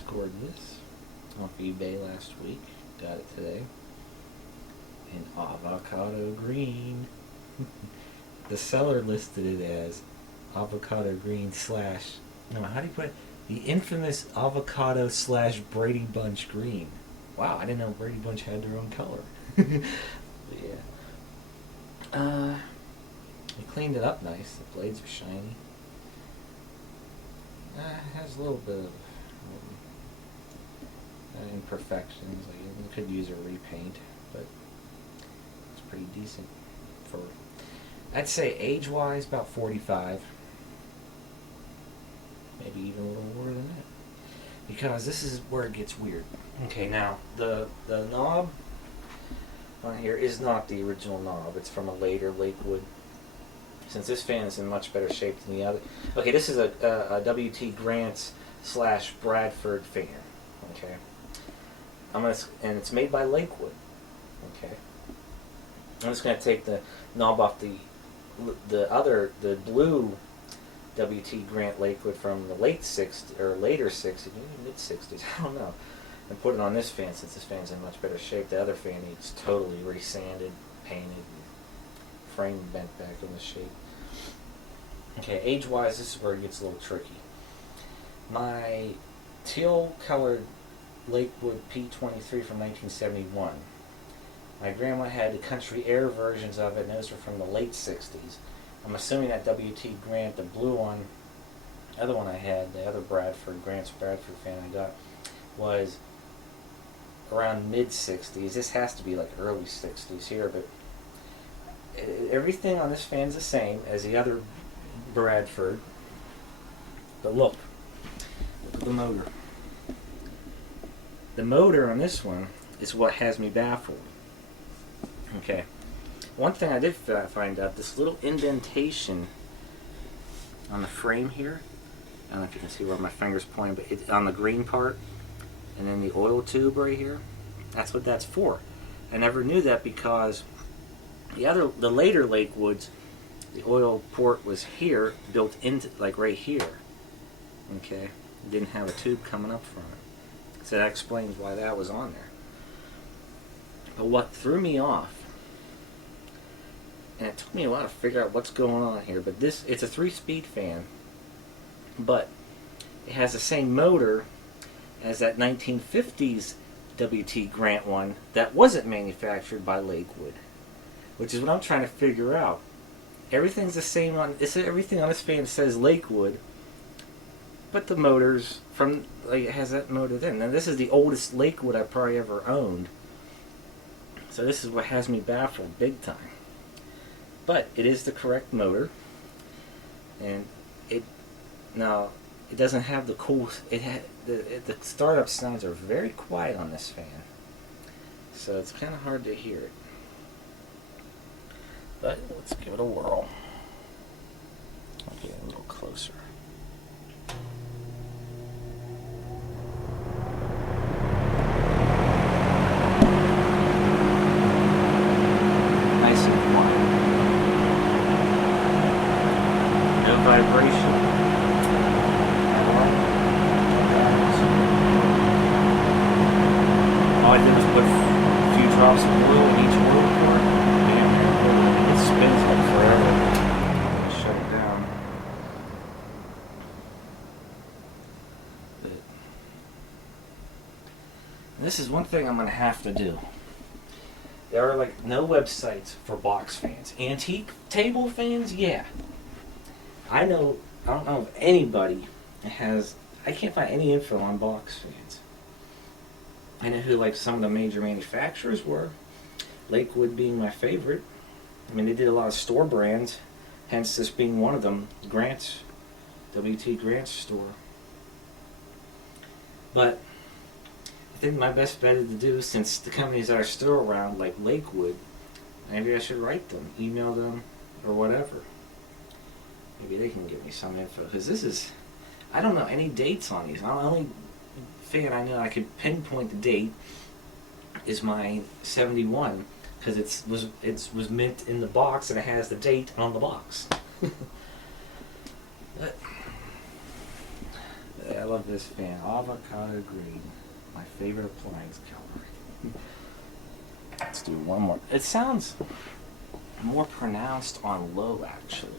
scored this off eBay last week. Got it today. In avocado green. The seller listed it as avocado green slash, no, how do you put it? The infamous avocado slash Brady Bunch green. Wow, I didn't know Brady Bunch had their own color. Yeah. They cleaned it up nice. The blades are shiny. It has a little bit of imperfections. Like, you could use a repaint, but it's pretty decent for, I'd say age-wise, about 45. Maybe even a little more than that. Because this is where it gets weird. Okay, now, the knob on here is not the original knob. It's from a later Lakewood. Since this fan is in much better shape than the other. Okay, this is a WT Grants / Bradford fan. Okay. And it's made by Lakewood. Okay. I'm just gonna take the knob off the blue WT Grant Lakewood from the late 60s or later 60s, maybe mid 60s. I don't know. And put it on this fan since this fan's in much better shape. The other fan needs totally resanded, painted, frame bent back in the shape. Okay, age-wise, this is where it gets a little tricky. My teal-colored Lakewood P23 from 1971. My grandma had the country air versions of it, and those were from the late 60s. I'm assuming that WT Grant, the blue one, the other one I had, the other Grant's Bradford fan I got, was around mid-60s. This has to be like early 60s here, but everything on this fan is the same as the other Bradford. But look at the motor. The motor on this one is what has me baffled. Okay. One thing I did find out, this little indentation on the frame here, I don't know if you can see where my finger's pointing, but it's on the green part, and then the oil tube right here, that's what that's for. I never knew that because the later Lakewoods, the oil port was here, built into, like right here. Okay, it didn't have a tube coming up from it. So that explains why that was on there. But what threw me off, and it took me a while to figure out what's going on here, but it's a 3-speed fan, but it has the same motor as that 1950s WT Grant one that wasn't manufactured by Lakewood, which is what I'm trying to figure out. Everything's the same everything on this fan says Lakewood, but the motor's from, like, it has that motor then. Now this is the oldest Lakewood I probably ever owned, so this is what has me baffled big time. But it is the correct motor, and it doesn't have the cool. The startup sounds are very quiet on this fan, so it's kind of hard to hear it. But let's give it a whirl. I'll get a little closer. Nice and quiet. No vibration. All I did was put a few drops of oil in each oil port. It spins like forever. Shut it down. But this is one thing I'm going to have to do. There are like no websites for box fans. Antique table fans, yeah. I don't know of anybody that has. I can't find any info on box fans. I know who like some of the major manufacturers were. Lakewood being my favorite. I mean, they did a lot of store brands, hence this being one of them. Grant's, WT Grant's store. But I think my best bet to do, since the companies that are still around, like Lakewood, maybe I should write them, email them, or whatever. Maybe they can give me some info, because this is, I don't know any dates on these. The only fan I know I could pinpoint the date is my 71, because it was mint in the box and it has the date on the box. But, I love this fan. Avocado green. My favorite appliance color. Let's do one more. It sounds more pronounced on low, actually.